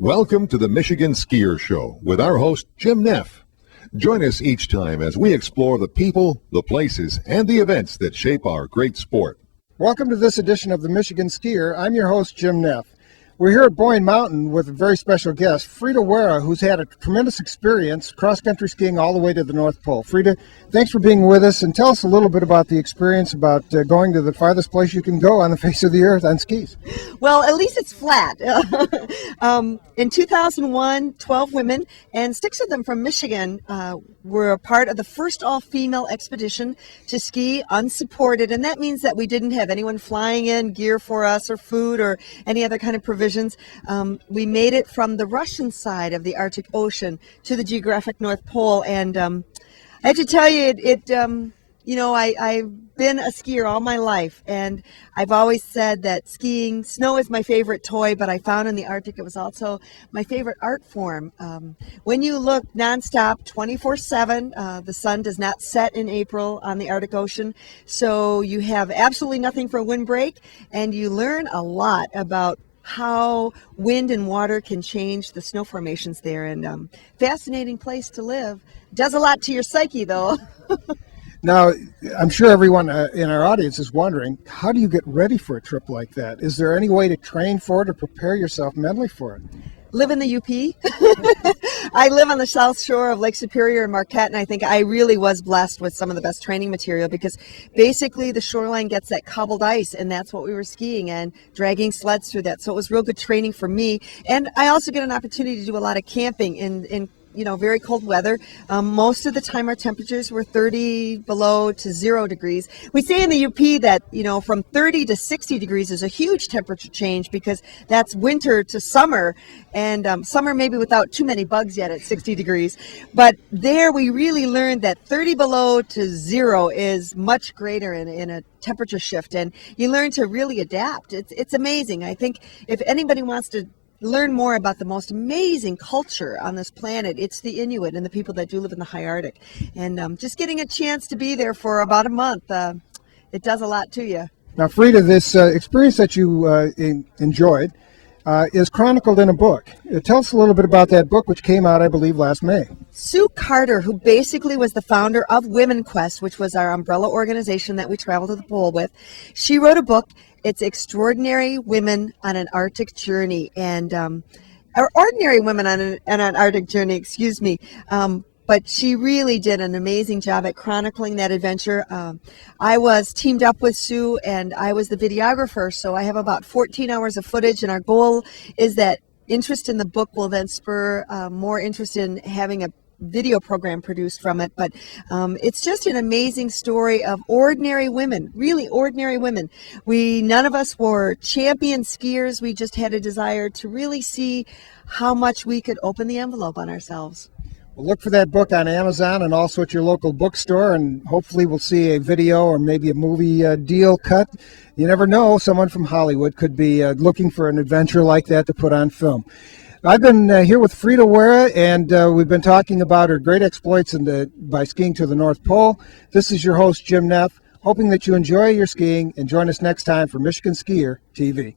Welcome to the Michigan Skier Show with our host, Jim Neff. Join us each time as we explore the people, the places, and the events that shape our great sport. Welcome to this edition of the Michigan Skier. I'm your host, Jim Neff. We're here at Boyne Mountain with a very special guest, Frida Waara, who's had a tremendous experience cross-country skiing all the way to the North Pole. Frida, thanks for being with us, and tell us a little bit about the experience about going to the farthest place you can go on the face of the earth on skis. Well, at least it's flat. In 2001, 12 women, and 6 of them from Michigan, were a part of the first all-female expedition to ski unsupported, and that means that we didn't have anyone flying in gear for us or food or any other kind of provisions. We made it from the Russian side of the Arctic Ocean to the geographic North Pole, and I have to tell you, I've been a skier all my life, and I've always said that snow is my favorite toy, but I found in the Arctic it was also my favorite art form. When you look nonstop, 24/7, the sun does not set in April on the Arctic Ocean, so you have absolutely nothing for a windbreak, and you learn a lot about how wind and water can change the snow formations there, and fascinating place to live. Does a lot to your psyche, though. Now, I'm sure everyone in our audience is wondering, how do you get ready for a trip like that? Is there any way to train for it or prepare yourself mentally for it? Live in the UP. I live on the south shore of Lake Superior and Marquette, and I think I really was blessed with some of the best training material, because basically the shoreline gets that cobbled ice, and that's what we were skiing and dragging sleds through that. So it was real good training for me. And I also get an opportunity to do a lot of camping in very cold weather. Most of the time our temperatures were 30 below to 0 degrees. We say in the UP that, from 30 to 60 degrees is a huge temperature change, because that's winter to summer, and summer maybe without too many bugs yet at 60 degrees. But there we really learned that 30 below to 0 is much greater in a temperature shift, and you learn to really adapt. It's amazing. I think if anybody wants to learn more about the most amazing culture on this planet, it's the Inuit and the people that do live in the high Arctic. And just getting a chance to be there for about a month, it does a lot to you. Now, Frida, this experience that you enjoyed is chronicled in a book. Tell us a little bit about that book, which came out, I believe, last May. Sue Carter, who basically was the founder of Women Quest, which was our umbrella organization that we traveled to the pole with, she wrote a book. It's Extraordinary Women on an Arctic Journey, and or Ordinary Women on an Arctic Journey, excuse me. But she really did an amazing job at chronicling that adventure. I was teamed up with Sue, and I was the videographer, so I have about 14 hours of footage, and our goal is that interest in the book will then spur more interest in having a video program produced from it. But it's just an amazing story of ordinary women, really ordinary women. None of us were champion skiers. We just had a desire to really see how much we could open the envelope on ourselves. Well, look for that book on Amazon and also at your local bookstore, and hopefully we'll see a video or maybe a movie deal cut. You never know, someone from Hollywood could be looking for an adventure like that to put on film. I've been here with Frida Waara, and we've been talking about her great exploits by skiing to the North Pole. This is your host, Jim Neff, hoping that you enjoy your skiing, and join us next time for Michigan Skier TV.